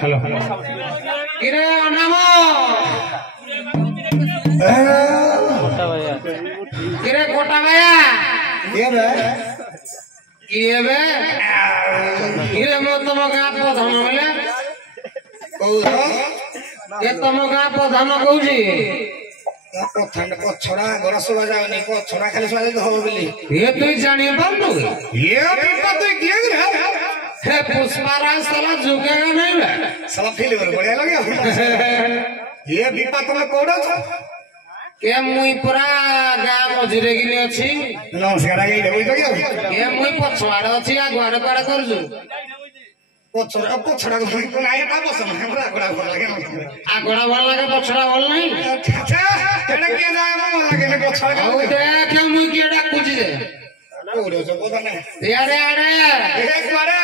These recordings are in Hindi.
हेलो किरे अनामो किरे कोटा भैया ये बे किरे मो तुम गाँ प्रधान बोले ये तुम गाँ प्रधान कहूची पछड़ा गोरा सुबह जाओनी पछड़ा खाली सुबह तो हो बोली ये तू जानिए पालू ये पता तो किया रे हे पुष्पाराज साला झुकेगा नहीं बे साला फिल्म में बढ़िया लगे ये विपत में कोड़ा छ के मुई पूरा गाँ मझिरे गिनी अछि नमस्कार आगे देबई तो क्या के मुई पछवाड़ अछि आ गुआड़ पाड़ करजु पछड़ा को नहीं था पसंद हमरा गोड़ा भल लगे आ गोड़ा भल लगे पछड़ा भल नहीं अच्छा एड़ा के जाय म लगे ने पछड़ा औ देख मुई के डाकुची जे ओरे जो पता नहीं यारे आरे एक बारे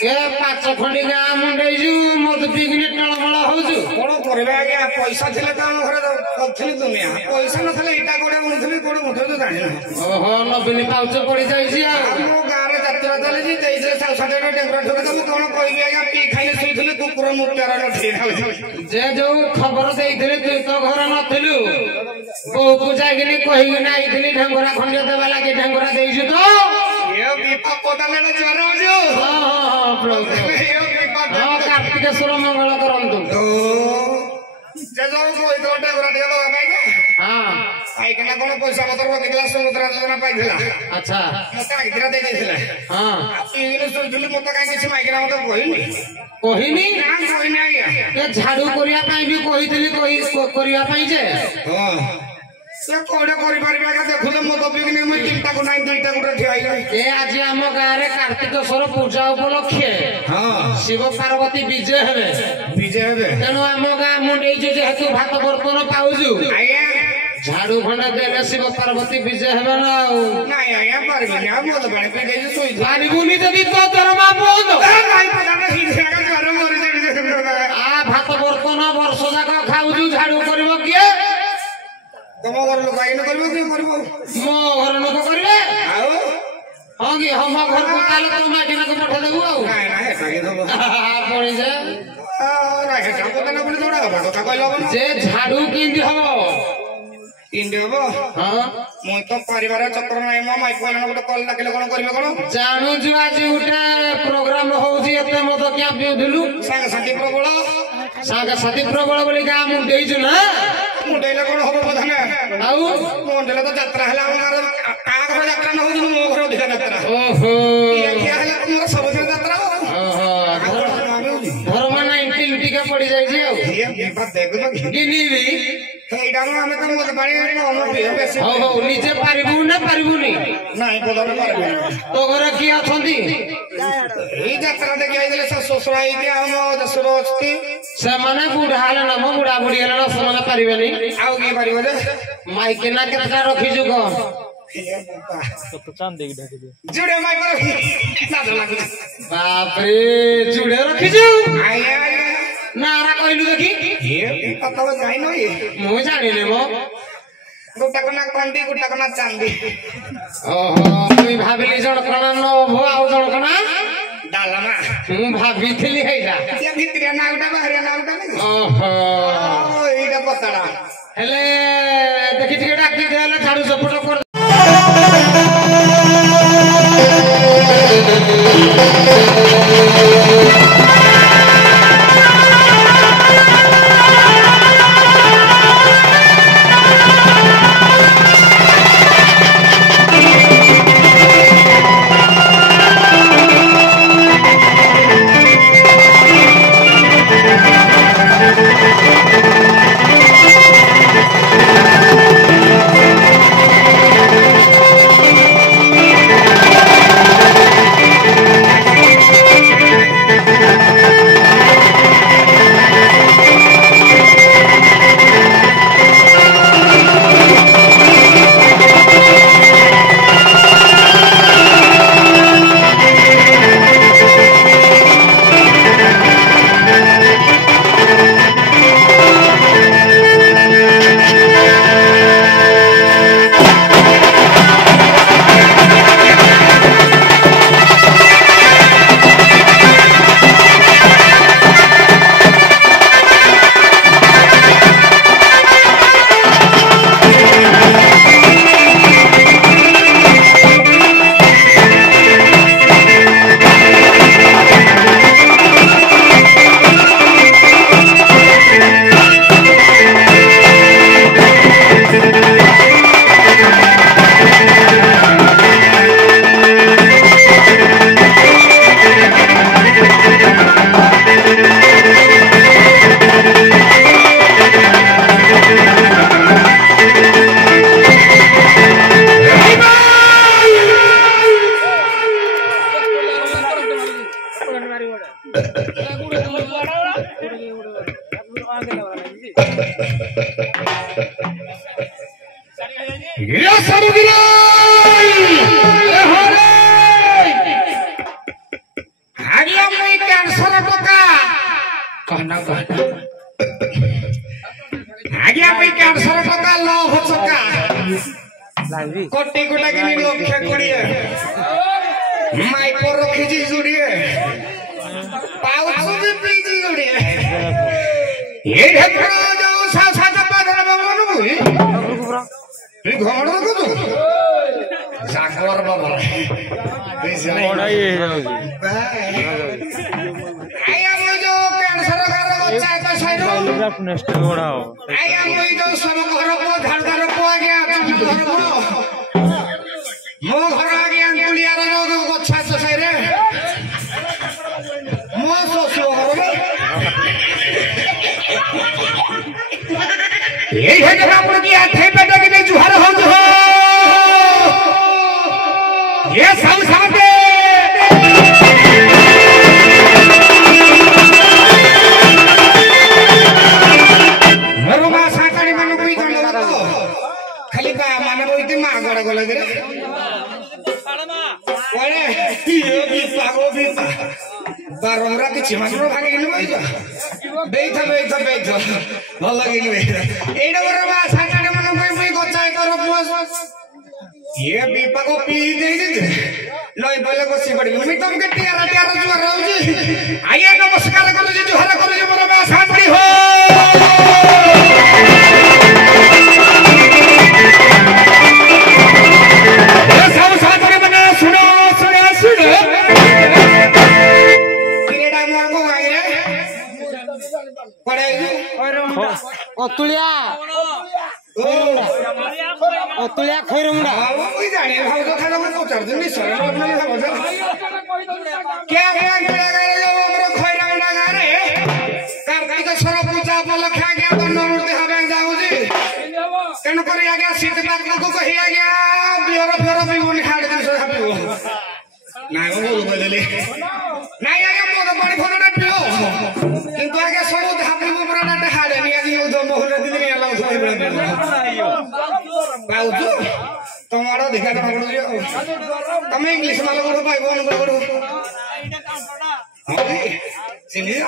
के पांच खंडी गाँ मुंडईजु मत पिकनिक टळमळ होजु कोन करबे आगे पैसा थिले त हम घरे करथिली दुनिया पैसा न थले इटा कोडे उठली कोडे मुठे तो जानि ओहो नबिनी पाउच पड़ी जाईसी आ मो गारे यात्रा चले जी जैसे साउसाटे टेंगरा ठोके त म कोन कहबी आगे पी खाइले सुइथिले कुकुर मुट्यारा न ठेना जे जो खबर देइथिले तू तो घर नथिलु बहू को जाइगिनी कहिगिनी आइथिली ढंगरा खंडिया देबा लागि ढंगरा देइछु तो ये विपा पदाले न जरा जो हां प्रभु ये विपा हां कार्तिकेश्वर मंगल करंतु जे जो कोई तो टेंगरा दे दो भाई हां आई केना कोन पैसा पतर को दिखला समुद्र योजना पाइथिला अच्छा मते आगिरा दे देथिला हां इने सुइथिली मते काई किछि माइकरा मते कहिनी कहिनी ना कहिनी आया के झाड़ू करिया पई भी कहिथिली करिया पई जे हां से कोडे करि परबा का देखुले मो तो बिगने मैं तीनटा को नाइन दुईटा को ठियाई गई ए आज हम गाँ रे कार्तिकेश्वर पूजा उपलक्षे हां शिव पार्वती विजय हेबे विजय हेबे तेनु हम गाँ मुंडेइजु जेहेतु भात बर्तन पाउजु आया झाड़ू खंडा देले शिव पार्वती विजय हेबे ना नहीं आया परबी ना मो तो बने पे दे सोई पारिबुनी जदी तो दरमा बोल नहीं पता नहीं जगह घर मोर दे आ भात बर्तन वर्ष जाक खाउजु झाड़ू करबो किए तुम घर लोग आइने करबो कि करबो मो घर लोक करबे आओ हां कि हम घर को ताले तो माइना को पठा देबु आ नहीं नहीं सागे दो पड़ी जे ना हे जाको तना पुनी जोड़ा हबो तो कहलो बन जे झाड़ू किंदी हबो इंदे हबो हां मु तो परिवार चक्र नहीं म माइक वाला गोटे कॉल लागिले कोन करबे कोन जानू जो आज उठे प्रोग्राम होउजी एते मत क्या बिउदिलु संग साथी प्रबल बोली गाँ मुंडेइजु ना मुंडेले कोन हबो बधाने आउ मुंडेले तो यात्रा हला हमर का घर यात्रा न हो मो घर अधिक यात्रा ओहो ये क्या हला तुमर सब दिन यात्रा ओहो घर में 90 लुटी के पड़ी जाई छी ये बात देखो तो गिनी भी एडा हम तो मत बाड़ी हम बेसी हो हो निजे पारिबु ना पारिबुनी नहीं बोलर पारबे तो घर की अछंती ई यात्रा देखि आइले ससुराई के हम दसरोस्ती से माने बुढ़ा हले ना मो बुढ़ा बुढ़ी हले ना समाने पारिबे नहीं आउ की पारिबे जे माइक ना केटा रखिजु को तो चांद देख ढाकी दे जुड़े माई पर ना लागु बाप रे जुड़े रखिजु आया नारा कहलु देखि ये पता जाई न ये मु जानि ने मो गोटा कना कांदी गोटा कना चांदी ओहो मुई भाबिली जण कना न भो आउ जण कना डालमा मु भाबिथिली हैला ये भितरिया नाउटा बाहरिया नाउटा नहीं ओहो ओ एटा पतड़ा हेले देखि टिके डाक्टी देले झाड़ू चपट कर ये सारू गिरा ए होरे आगे मैं कैंसर टका कहना आगे मैं कैंसर टका लोभ चका कोटी कोटा के लक्ष्य कोड़िए माइको रखी जुड़िए पाउच भी पीजी जुड़िए ये ढेकड़ा जो साथ बादल बाबा हुई तू घोड़ को तू जागवर बाबा बड़ा ये आया वो जो कैंसर का बच्चा है तो साइड अपने स्टे बड़ा हो आया वो जो सब घर को धड़ को आ गया घर को मो घर आ गया अंकुलिया रो बच्चा तो साइड मो सोसो घर ये है जगह पर की आथे बेटा के जुहर हो जो ये सब साथे मरुमा साकड़ी मन कोई दंड तो खाली का माने बोइते मार गड़ गले रे ओरे ये भी पागो भी बारमरा के चिमानो भागे गिन बैठ भल लगे एटा मरुमा साकड़ी मन कोई गचाय कर ये बीपा को पी दे लई बोले को सिबड़ी मी तुम के टियारा जुआर रहउजी आइए नमस्कार करू जी जुहार करू जी मोर बा सापड़ी हो ये सब साथरे बना सुनो किरेडा मोर को गाई रे पड़े अतुलिया अतुलिया खैरमुड़ा कोई जाने हम तो खाना में पहुंचा दूंगी सर अपने में समझ क्या गए जो हमरो खैरमुड़ा गा रे कार्तिक सर पूजा उपलक्ष्य गया तो नमूर्ति हबे जाऊजी तेन कर आ गया सीत बात को कहि आ गया बियर भी मन खाड़ दे सर हबे ना वो बोल बोले नहीं आगे मोर पानी फोड़ा पियो किंतु आगे सब धापी ऊपर ना हाड़े नहीं आगे उधर मोहन दिन नहीं आला उधर बड़ा बाउजू तुम्हारा देखा तो पड़ो तमे इंग्लिश मालो करो भाई बोल करो हां चिनिया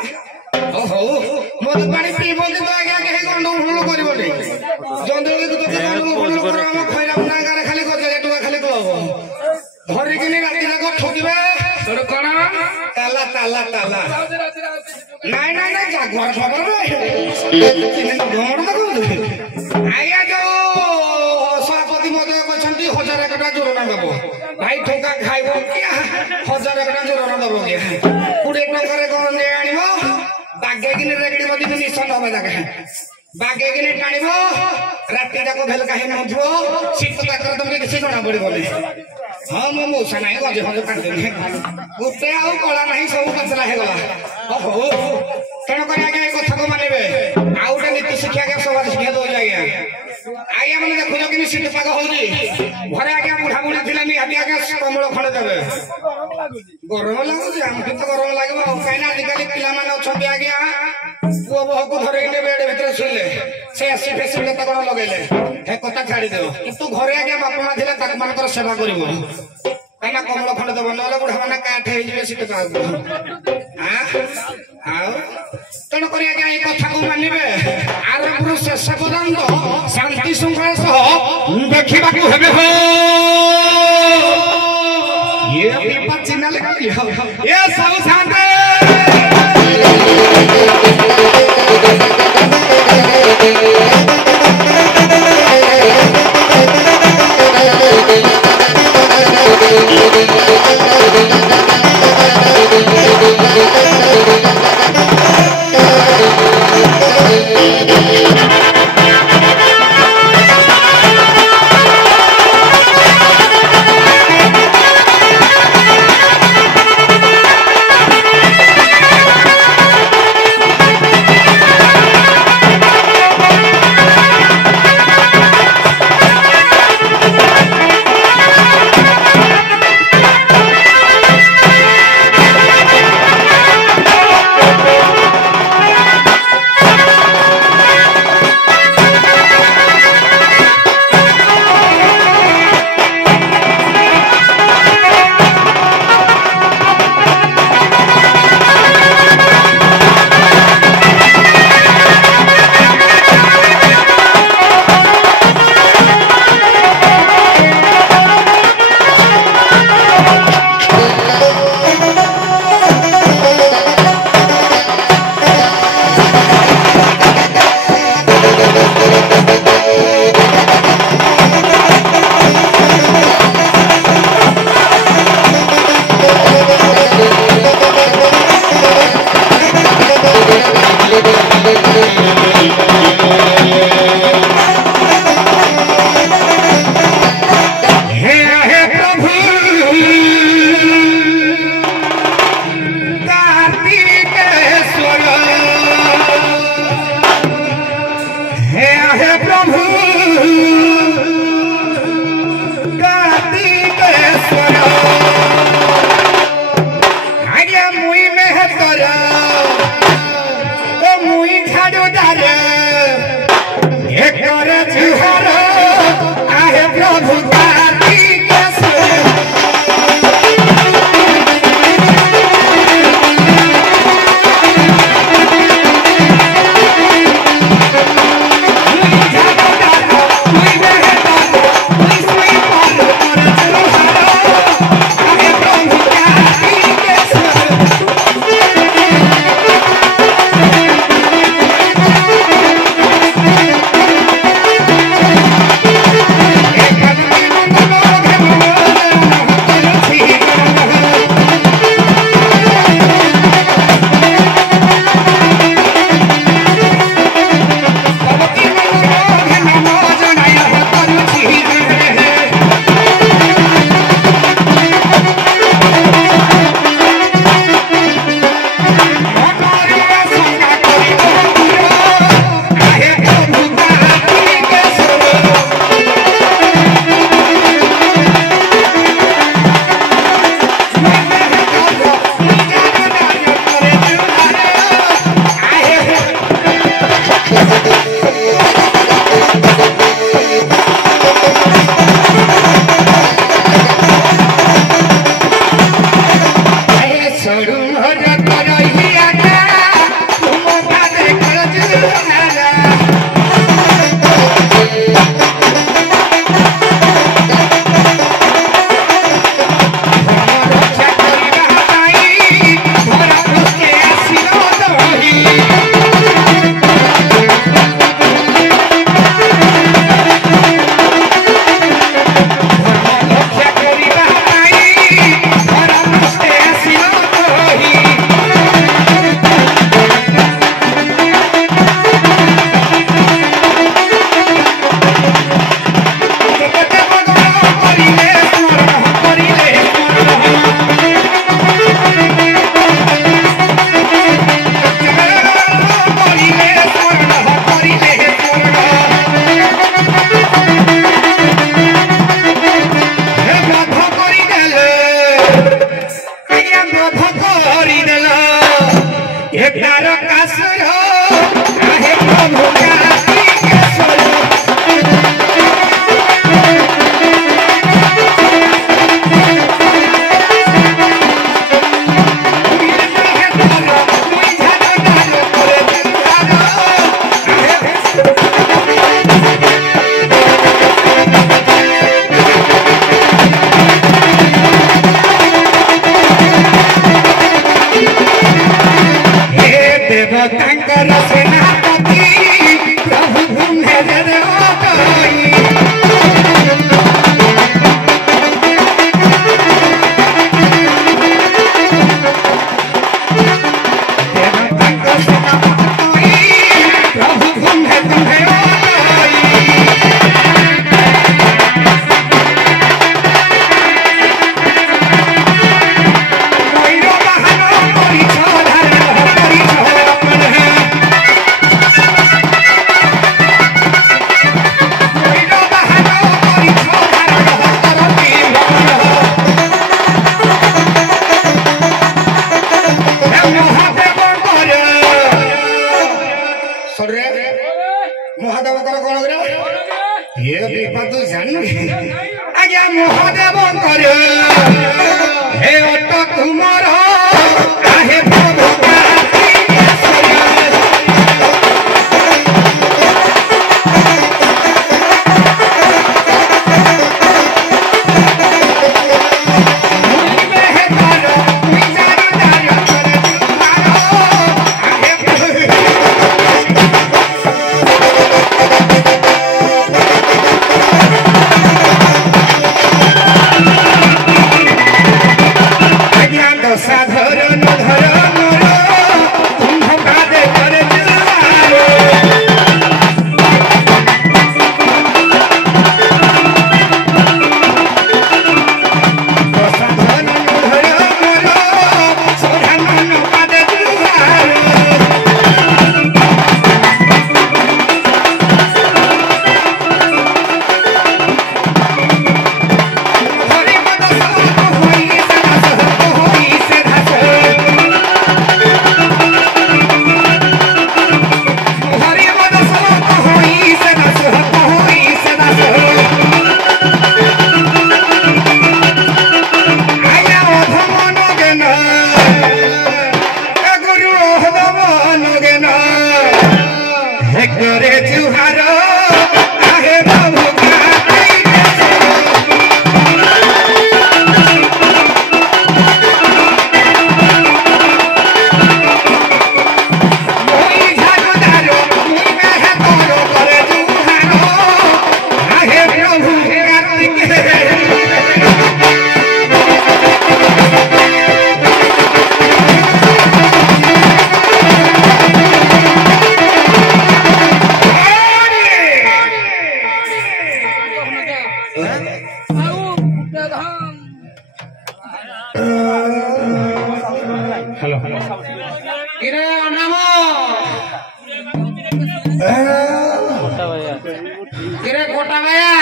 ओहो मोर पानी पी बोल दे तो आगे आगे गंडो हुलो करिवो नहीं जंदर के तो गंडो हुलो करो हम खैरा ना करे खाली को जगह खाली को धरि किने राती जाको ठोकिबे तोर कोन ताला ताला ताला नहीं जागवार खबर रे चिने घोड़ दको आया जो सभापति महोदय कहछंती 1000 एकटा जोरना देबो भाई ठोका खाइबो क्या 1000 एकटा जोरना देबो के 20 टका रे कोन ले आनिबो बागे किने रेगडी मदी निशन होबे जाके बागे किने टाणिबो राती जाको भेल काहे नथबो सीट ताकर तुमके किसी जणा पड़ी बोले हां मो मौसा नाही गजे हो काट दे गुटे आउ कला नाही सब कचला हे गला ओहो तेण कर आगे ए कथा को मानिबे आउटे नीति शिक्षा के समाज शिक्षा दो जाइया आइया माने देखो कि सीट पाग होजी घरे आगे बुढ़ा बुढ़ी थिला नि आगे आगे कमल खंड देबे गरम लागुजी हम के तो गरम लागबो काइना आजिकली पिला माने अछबे आगे पुओ बह को धरे ने बेड भीतर सुले से एसी फेसी ले तकड़ लगेले हे कथा छाड़ी देबो किंतु घरे आगे बाप मा थिला ताक मानकर सेवा करिवो काइना कमल खंड देबो नले बुढ़ा माने काठ हे जिवे सीट पाग हां आउ तेण कर आगे ए कथा को मानिबे आर गुरु शेष पर्यंत शांति शृंखला सह देखिबा को हेबे हो ये विपद चिन्ह लगा ये सब शांति जुहार कासर आहे प्रभु कार्तिकेश्वर देवतांकर सेनापति प्रभु तुम्हें देवतांकर सेनापति प्रभु तुम्हें आज्ञा महादेव कर हे अट तुमर आहे प्रभु साधारण किरे कोटा भैया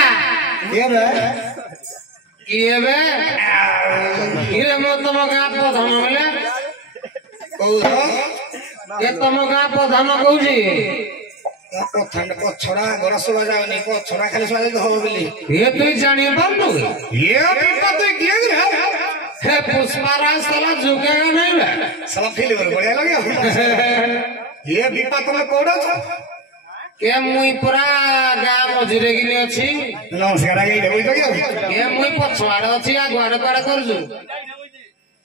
ये बे किरे मो तुम गाँ प्रधान बोले ये तुम गाँ प्रधान कहूची पछड़ा घर सुबह जाओनी पछड़ा खाली सुबह तो हो बोली ये तू जानिए पालू ये पिता तो किया रे हे पुष्पाराज साला झुकेगा नहीं बे साला फिल्म बढ़िया लगे ये विपत में कोड़ो छ के मुई पूरा गाँ मझिरे गिनी अछि नमस्कार आगे देबई तो क्या के मुई पछवाड़ अछि आ गुआड़ पाड़ करजु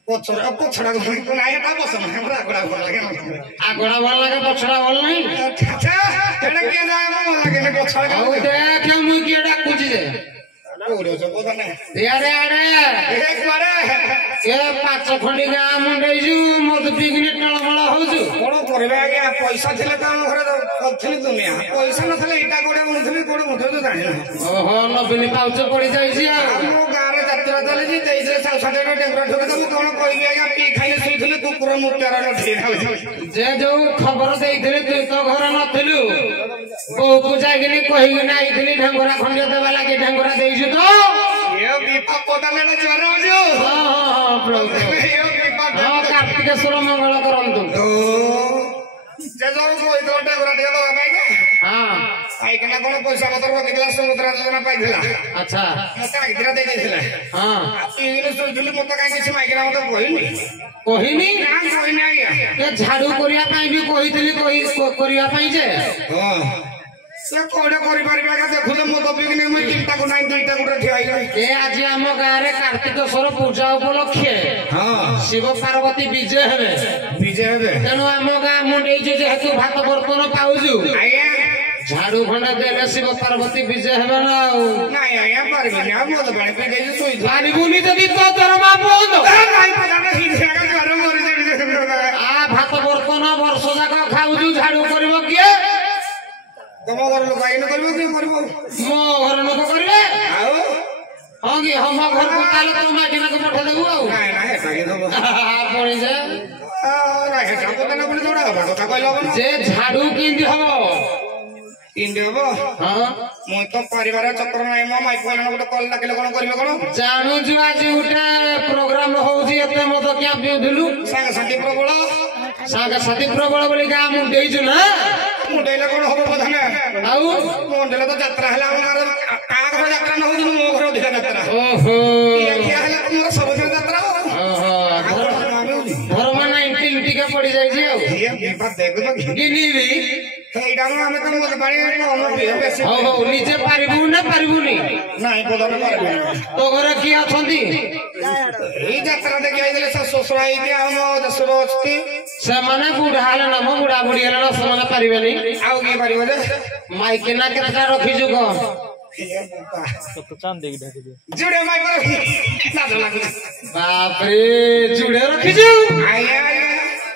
पछड़ा को ना एटा बसम हमरा आगड़ा भल लगे आगड़ा भल लगे पछड़ा भल नहीं अच्छा एटा के जाय म लगे ने पछड़ा औ देख मुई के डाकुची जे ओरे जो कोदा ने यारे यारे एक बारे के पांच खंडी गाँ मुंडेजु मद पिकनिक टळमळ होजु कोन करबे आगे पैसा थिले त हम घरे कथली दुनिया पैसा न थले इटा कोडे उठबी कोडे उठे तो जानि ना ओहो नबिनी पाउच पड़ी जाईसी आ मो गाँ रे यात्रा चले जी 23 साल साडे टेंकर ठोके त कोन कहबी आगे पी खाइले सुइथिले कुकुर मुट्यार न ठेना जे जो खबर देइथिले तू तो घर नथिलु बो को जागिनी कहि ना आइथिली ढंगरा खंडिया देबा लागि ढंगरा देइछु तो ये विपा पदाले न ज्वर होजु हां प्रभु ये विपा हां कार्तिकेश्वर मंगल करंतु ଯୋଉ କହିଥିଲା ଟାଇଗରା ଟିକେ ଦବା ପାଇଁ ହଁ ପାଇକିନା କଣ ପଇସା ପତ୍ର ରଖିଥିଲା ସୁଭଦ୍ରା ଯୋଜନା ପାଇଥିଲା ଆଚ୍ଛା ମତେ ଆଇକିରା ଦେଇ ଦେଇଥିଲା ହଁ ତିନି ଶୋଇଥିଲି ମତେ କାହିଁ କିଛି ମାଇକିନା ମତେ କହିନି କହିନି ନା କହିନି ଆଜ୍ଞା ଏ ଝାଡୁ କରିବା ପାଇଁ ବି କହିଥିଲି କରିବା ପାଇଁ ଯେ ସେ କୋଉଠି କରିପାରିବି ଆଜ୍ଞା ଦେଖୁଛ ମୋ ଦବିକି ମୁଇଁ ତିନିଟାକୁ ନାଇଁ ଦୁଇଟା ଗୋଟେ ଠିଆ ହେଇଗଲି ଏ ଆଜି ଆମ ଗାଁରେ କାର୍ତ୍ତିକେଶ୍ୱର ପୂଜା ଉପଲକ୍ଷେ ଶିବ ପାର୍ବତୀ ବିଜେ ହେବେ ବିଜୟ ହେବେ ତେଣୁ ଆମ ଗାଁ ମୁଣ୍ଡେଇଛୁ ଯେହେତୁ ଭାତ ବର୍ତ୍ତନ ପାଉଛୁ ଆଜ୍ଞା ଝାଡୁ ଖଣ୍ଡେ ଦେଲେ ଶିବ ପାର୍ବତୀ ବିଜେ ହେବେ ନା ଆଉ ନାଇଁ ଆଜ୍ଞା ପାରିବିନି ଆଉ ମଦ ପାଣି ପିଇ ଦେଇଛି ଶୋଇଥିଲି ପାରିବୁନି ଯଦି ତୋ ଦରମା ବନ୍ଦ ଆ ଭାତ ବର୍ତ୍ତନ ବର୍ଷ ଯାକ ଖାଉଛୁ ଝାଡୁ କରିବ କିଏ ତମ ଘର ଲୋକ ଆଇନ କରିବ କିଏ କରିବ ମୋ ଘର ଲୋକ କରିବେ ଆଉ ହଁ କି ହଁ ମୋ ଘରକୁ ତାହେଲେ ତମ ମାଇକିନାକୁ ପଠେଇଦେବୁ ଆଉ ନାଇଁ ନାଇଁ ହେଟାକି ଦବ ପଡିଯା ନାଇଁ ହେଟା କଥା ନା ପୁଣି ଯୋଉଟା ହବା କଥା କହିଲ ହବ ନା ଯେ ଝାଡୁ କେମିତି ହବ ଇଣ୍ଡି ହବ ହଁ ମୁଁ ତ ପରିବାର ଚକ୍ର ନାହିଁ ମୋ ମାଇକ ବାଲା ଗୋଟେ କଲ୍ ଡାକିଲେ କଣ କରିବେ କଣ ଜାଣୁଛୁ ଆଜି ଗୋଟେ ପ୍ରୋଗ୍ରାମ ହଉଛି ଏତେ ମଦ କିଆ ପିଉଥିଲୁ ସାଙ୍ଗସାଥି ପ୍ରବଳ ସାଙ୍ଗସାଥି ପ୍ରବଳ ବୋଲି ଗାଁ ମୁଣ୍ଡେଇଛୁ ନା ମୁଣ୍ଡେଇଲେ କଣ ହବ ପ୍ରଧାନ ଆଉ ମୁଣ୍ଡେଇଲେ ତ ଯାତ୍ରା ହେଲେ ଆମ ଗାଁରେ କାହା ଘର ଯାତ୍ରା ନ ହଉଛି ମୋ ଘର ଅଧିକା ଯାତ୍ରା ଓହୋ ଖିଆ ହେଲେ ତୁମର ସବୁଦିନ ଯାତ୍ରା ହବ ଧର୍ମ 19 ଟିକେ ପଡିଯାଇଛି ଆଉ ଦେଖୁଛ ଗିନିବି ସେଇଟା ଆମେ ତ ମଦ ପାଣି ବେଶୀ ହଉ ହଉ ନିଜେ ପାରିବୁ ନା ପାରିବୁନି ନାଇଁ ପ୍ରଧାନ ପାରିବି ତୋ ଘରେ କିଏ ଅଛନ୍ତି ଏଇ ଯାତ୍ରା ଦେଖି ଆଇଥିଲେ ଶାଶୁ ଶ୍ୱଶୁର ହେଇକି ଆମ ଦେଶର ଅଛନ୍ତି ସେମାନେ ବୁଢା ହେଲେ ନା ମୋ ବୁଢା ବୁଢୀ ହେଲେ ନା ସେମାନେ ପାରିବେନି ଆଉ କିଏ ପାରିବ ଯେ ମାଇକିନା କେତେଟା ରଖିଛୁ କହ ଜୁଡେ ମାଇକ ରଖି ଲାଜ ଲାଗୁଛି ବାପରେ ଚୁଡେ ରଖିଛୁ ଆଜ୍ଞା ଆଜ୍ଞା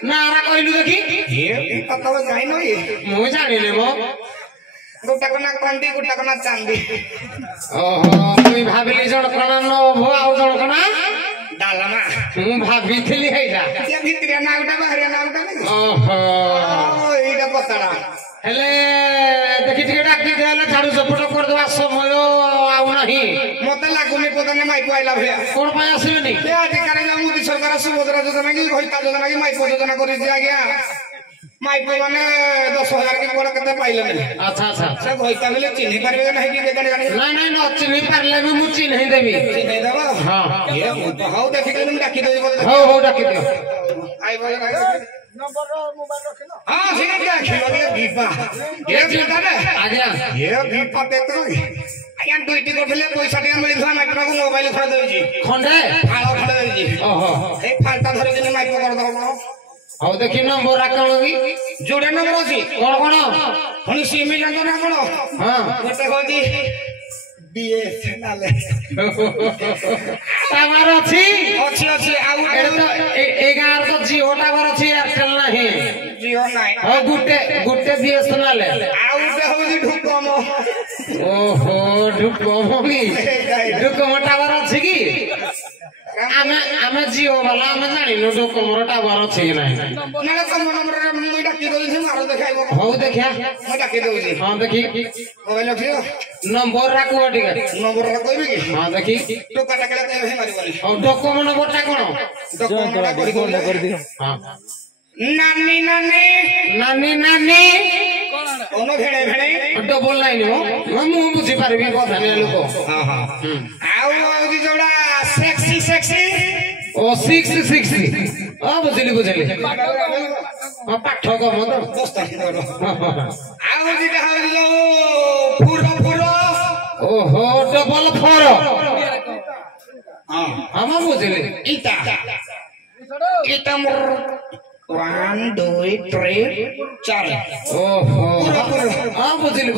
ନାରା କହିଲୁ ଦେଖି କଥା ଯାଇନ ମୁଁ ଜାଣିନି ମୋ ଗୋଟାକ ନା କଣ୍ଡି ଗୋଟାକ ନା ଚାନ୍ଦି ଓହୋ ମୁଇଁ ଭାବିଲି ଜଣକ ନା ନଭ ଆଉ ଜଣକ ନା ଡାଲମା ମୁଁ ଭାବିଥିଲି ଏଇଟା ଭିତରିଆ ନା ଗୋଟା ବାହାରିଆ ନା ଗୋଟା ଓହୋ ଏଇଟା ପତଳା ହେଲେ ଦେଖି ଟିକେ ଡାକି ଦେଲେ ଝାଡୁ ଚପଟ କରିଦେବା ସମୟ ଆଉ ନାହିଁ ମତେ ଲାଗୁନି ପ୍ରଧାନ ମାଇକ ଆଇଲା ଭଳିଆ କଣ ପାଇଁ ଆସିବେନି ଆଜିକାଲି ଯୋଉ ମୋଦି ସରକାର ସୁଭଦ୍ରା ଯୋଜନା କି ଘଇତା ଯୋଜନା କି ମାଇକ ଯୋଜନା କରିଛି ଆଜ୍ଞା ମାଇକ ମାନେ 10,000 କି ବଡ କେତେ ପାଇଲେନି ଆଚ୍ଛା ଆଚ୍ଛା ସେ ଘଇତା ବୋଲେ ଚିହ୍ନି ପାରିବେ ନାହିଁ କି କେଜାଣି ନାଇଁ ନାଇଁ ନ ଚିହ୍ନି ପାରିଲେ ବି ମୁଁ ଚିହ୍ନେଇ ଦେବି ଚିହ୍ନି ଦେବ ହଁ ହଉ ଦେଖିକି ମୁଁ ଡାକିଦେବି ହଉ ହଉ ଡାକିଦିଅ ହଁ ସେଟା ଦେଖିବ ଭିପା ଆଜ୍ଞା ଭିପା ଦେଖ ଆଜ୍ଞା ଦୁଇଟି କରିଥିଲେ ପଇସା ଟିକେ ମିଳିଥିଲା ମାଇକଟାକୁ ମୋବାଇଲ ଖଣ୍ଡେ ଦେଉଛି ଖଣ୍ଡେ ଫାଳ ଖଣ୍ଡେ ଦେଉଛି ଓହୋ ଏଇ ଫାଳଟା ଧରିକିନି ମାଇକ କରିଦବ କଣ ହଉ ଦେଖି ନମ୍ବର କଣ କି ଯୋଡେ ନମ୍ବର ଅଛି କଣ କଣ ପୁଣି ସିମି ଜାଣିଛ ନା କଣ ହଁ ଗୋଟେ କହୁଛି BSNL টাওয়ার ଅଛି ଅଛି ଅଛି ଆଉ এই গাঁর তো জিও টাওয়ার ଅଛି এয়ারটেল ନାହିଁ জিও নাই ଆଉ ଗୋଟେ BSNL ଆଉ ଗୋଟେ ହଉଛି ଢୁକମ ଓହୋ ଢୁକମ କି ଢୁକମ টাওয়ার ଅଛି କି ଆମେ ଜିଓ ବାଲା ଆମେ ଜାଣିନୁ ଢୁକମର টাওয়ার ଅଛି କି ନାହିଁ ନା ତମ ନମ୍ବରରେ ମୁଁ ଡାକି ଦଉଛି ମାର ଦେଖାଇବ ହଉ ଦେଖିଆ ମୁଁ ଡାକି ଦଉଛି ହଁ ଦେଖି ମୋବାଇଲ ରଖିବ ନମ୍ବର ରା କୁହ ଟିକେ ନମ୍ବରଟା କହିବି କି ହଁ ଦେଖି ଟୋକା ଡାକିଲେ କହିବେ ମାରିବନି ହଉ ଢୁକମ ନମ୍ବରଟା କଣ ଡକୁମେଣ୍ଟଟା କରିଦିଅ ହଁ ନାନି ନାନି ନାନି ନାନି କଣ ଭେଣେ ଭେଣେ ଡବଲ ଲାଇନ ମୁଁ ବୁଝିପାରିବି କଥା ନିଆ ଲୋକ ଆଉ ହଉଛି ଯୋଉଟା ସେକ୍ସି ସେକ୍ସି ଓ 660 ବୁଝିଲି ହଁ ପାଠ କମ ତ ଆଉ ଯେଟା ହଉଛି ଯୋଉ ଫୁର ଫୁର ଓହୋ ଡବଲ 4 ହଁ ମୁଁ ବୁଝିଲି ଇଟା ଇଟା ମୋର 1 2 3 4 ଓହୋ ହଁ ବୁଝିଲି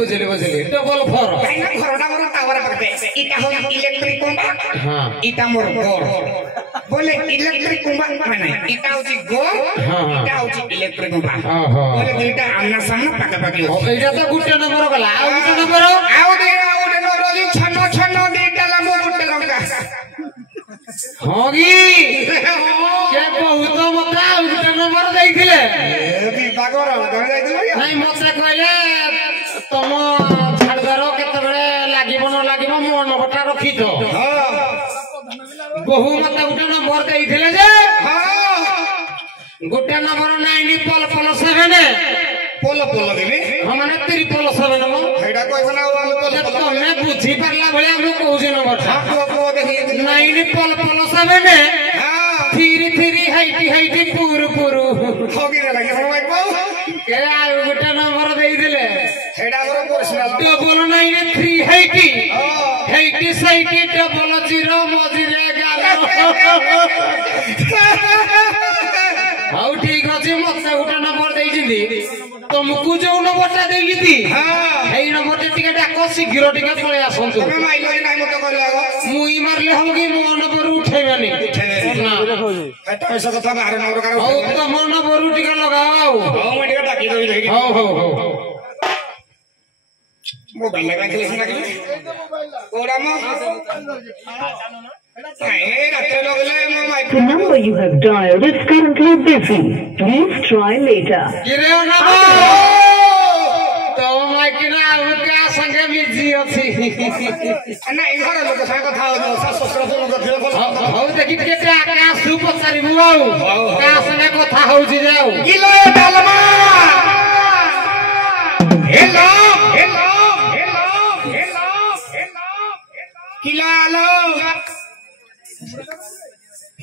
ଡବଲ 4 କାହିଁକି ଘରଟା ମୋର ଟାୱାର ପାଖରେ ଇଟା ହଉଛି ଇଲେକ୍ଟ୍ରିକ କୁମ୍ବା ଇଟା ମୋର ଗୋଡ଼ बोले इलेक्ट्रिक कुंभा माने इटा होची गो इटा होची इलेक्ट्रिक कुंभा बोले दुईटा आमना सामना पाका पाकी हो एटा तो गुटे नंबर गला आ गुटे नंबर जी छनो छनो दीटा लंबो गुटे लंका होगी के बहुत मता गुटे नंबर देइथिले विभागर जाइथिले नाही मते कहले तम छाड़दार केते बेले लागिबो न लागिबो मो नंबरटा रखी तो बहु मत गोटे नंबर देइथिले जे गोटे नंबर 9 पल 7 पोल पोल देबी हम माने त्रिपल सेवन मो हेडा कहबो ना हम पोल पोल तमे बुझी परला भले हम कहू नंबर हां को देखि नाइन पल सेवन हां थ्री थ्री हाइटी पुरु पुरु ठगी दे लगे हम भाई के आ गोटे नंबर देई दिले हेडा हमर personal double nine three eighty sixty double zero मजिरे 11 हाउ ठीक अछि मते गोटे नंबर देई जिंदी तुमको जो नंबरटा देई दी हां एई नंबरटा टिके डाको शीघ्र टिके पळे आसंतु तमे माइलो नै मते कहले आगो मुई मारले हम कि मो नंबर उठेबेनी ना एटा ऐसा कथा बाहर नंबर करो हाउ तो मो नंबर टिके लगाओ हां मैं टिके डाकी देबी देखि हाउ मोबाइल लगा के लिखना के कोड़ा मो ए रात्रे लगले मो mic The number you have dialed is currently busy. Please try later. गिरे ना तो माइकिना उका संगे बिजी अछि ना इ घर लोक संग कथा हो सास ससुर फोन करथिले फोन हाउ देखि केते आकाश सुपचारिबु आउ का संगे कथा होउछि जाउ किलो डालमा hello hello hello hello hello किलो आलो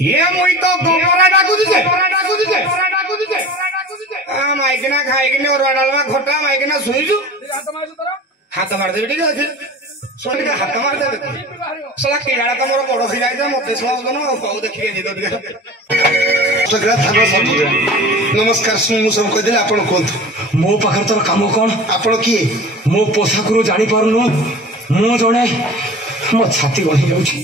ये मुई तो गोबरा डाकू दिसे आ माइकना खाइकिने और डालमा खोटा माइकना सुइजु हाथ मार देबे ठीक আছে सोनी का हाथ मार देबे सला केड़ा त मोर बड़ खि जाय मते सला न पाउ देखि नि तो सगळा थाना सब नमस्कार सुनु सब कह दिले आपण कोंत मो पाखर तोर काम कोन आपण किए मो पोशाकरू जानी पारुनु मो जणे मो छाती गहि जाउछि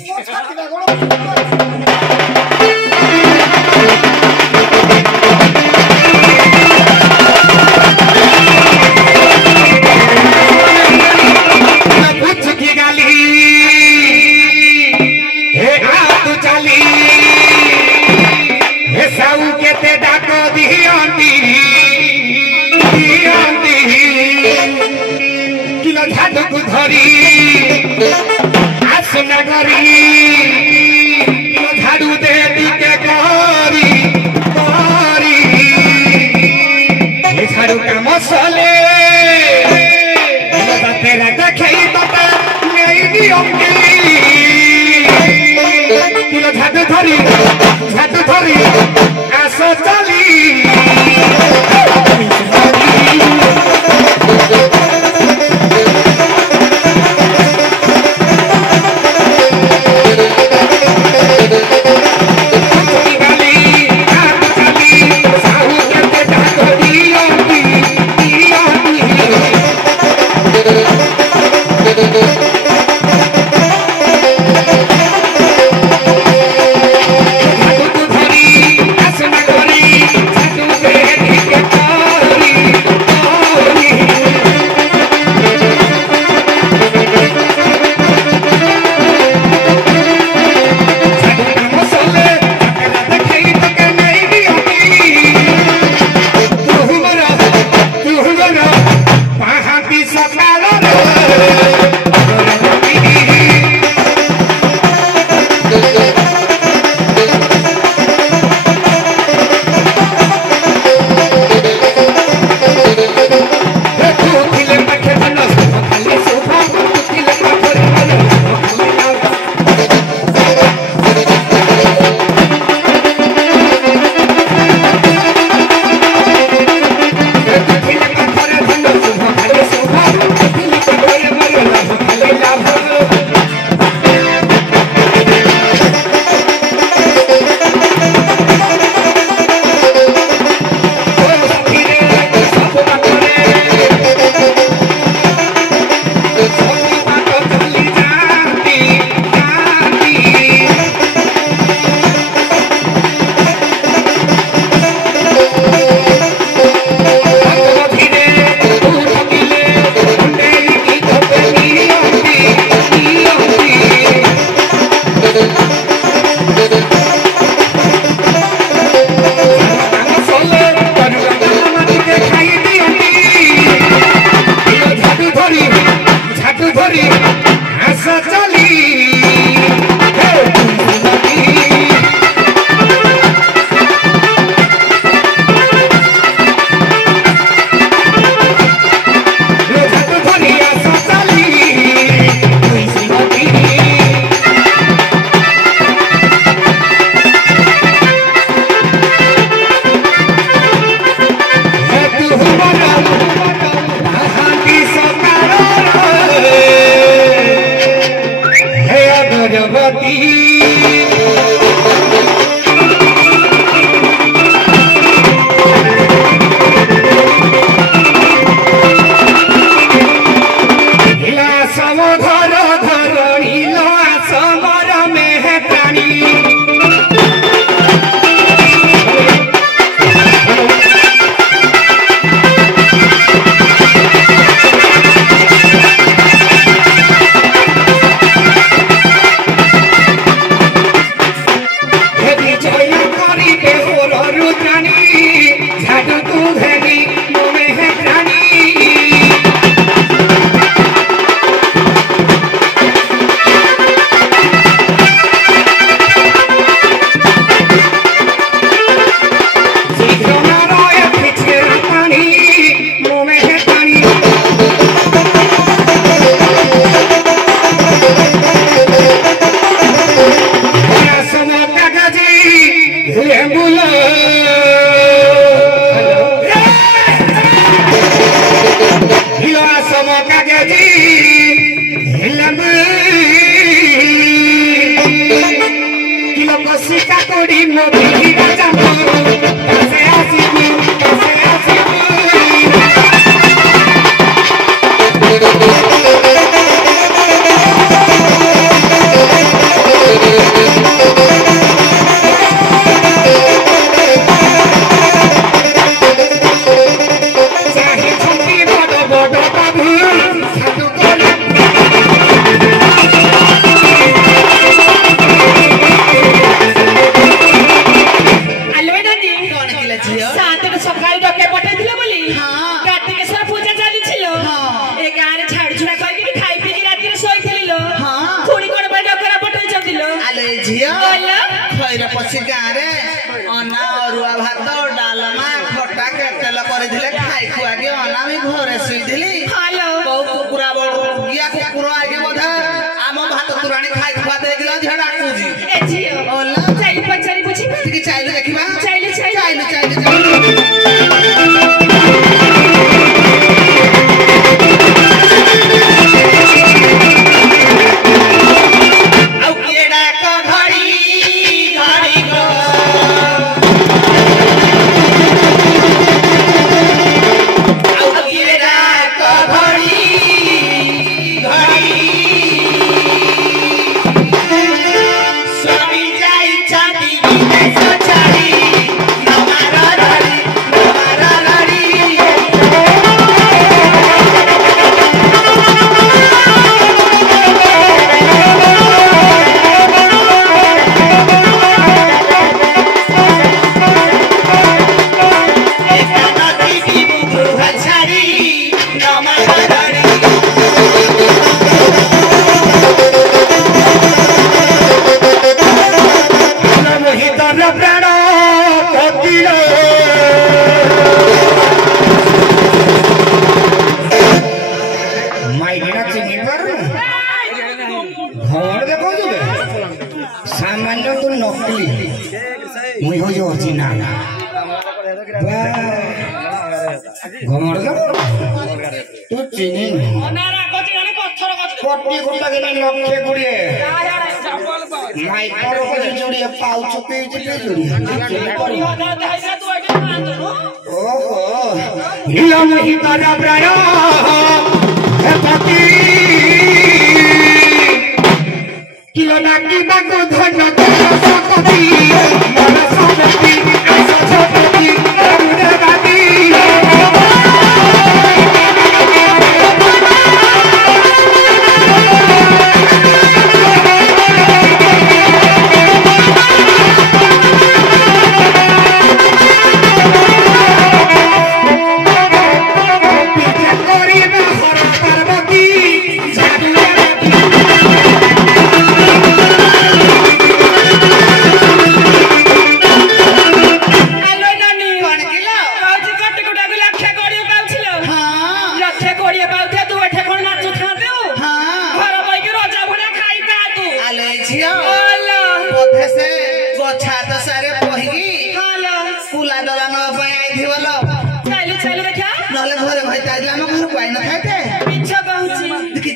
झाड़ू दे के झाड़ू का मसले तेरा देखई बता नहीं दियोंगी किलो झाड़ू धरी आसो चली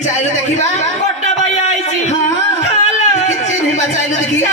चालू देखिबा गोटा भाई आइची हां चिन्हिबा चाइलु देखि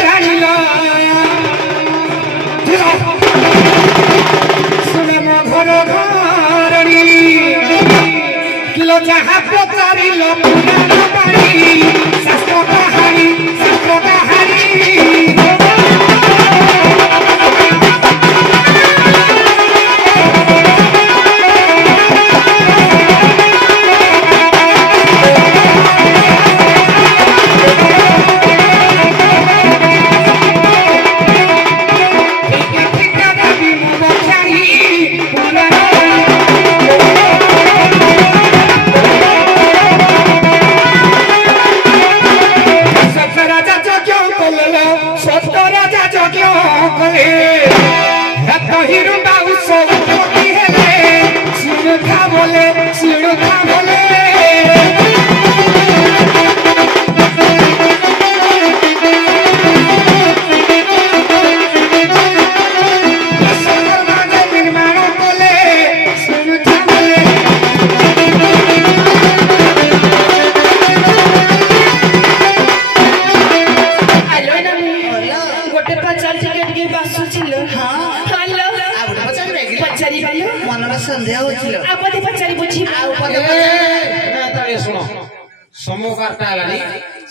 ଜାଣିଲ ଶୁଣେ ମୋ ଘର ଘରଣୀ କିଲୋ ଯାହା ପଚାରିଲ ପୁରାଣ ବାଣୀ ଶାସ୍ତ୍ର କାହାଣୀ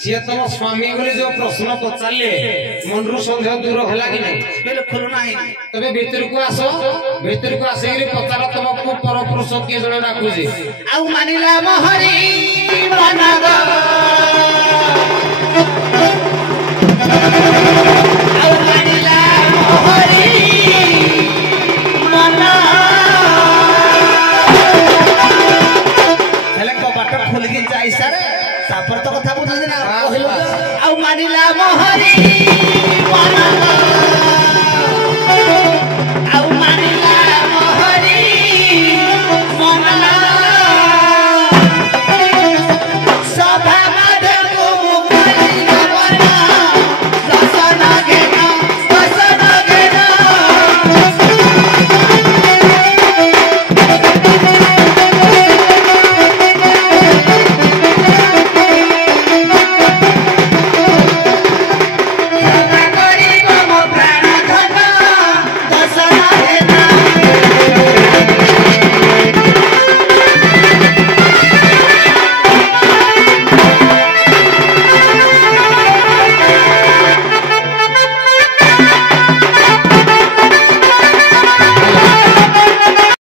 सी तुम स्वामी बोले जो प्रश्न पचारे मन रु संदेह दूर है कि नहीं बिल्कुल नहीं तबे भीतर को आस पचार तुमको पर पुरुष किए जड़े डाकुची आउ मानिला मोहरी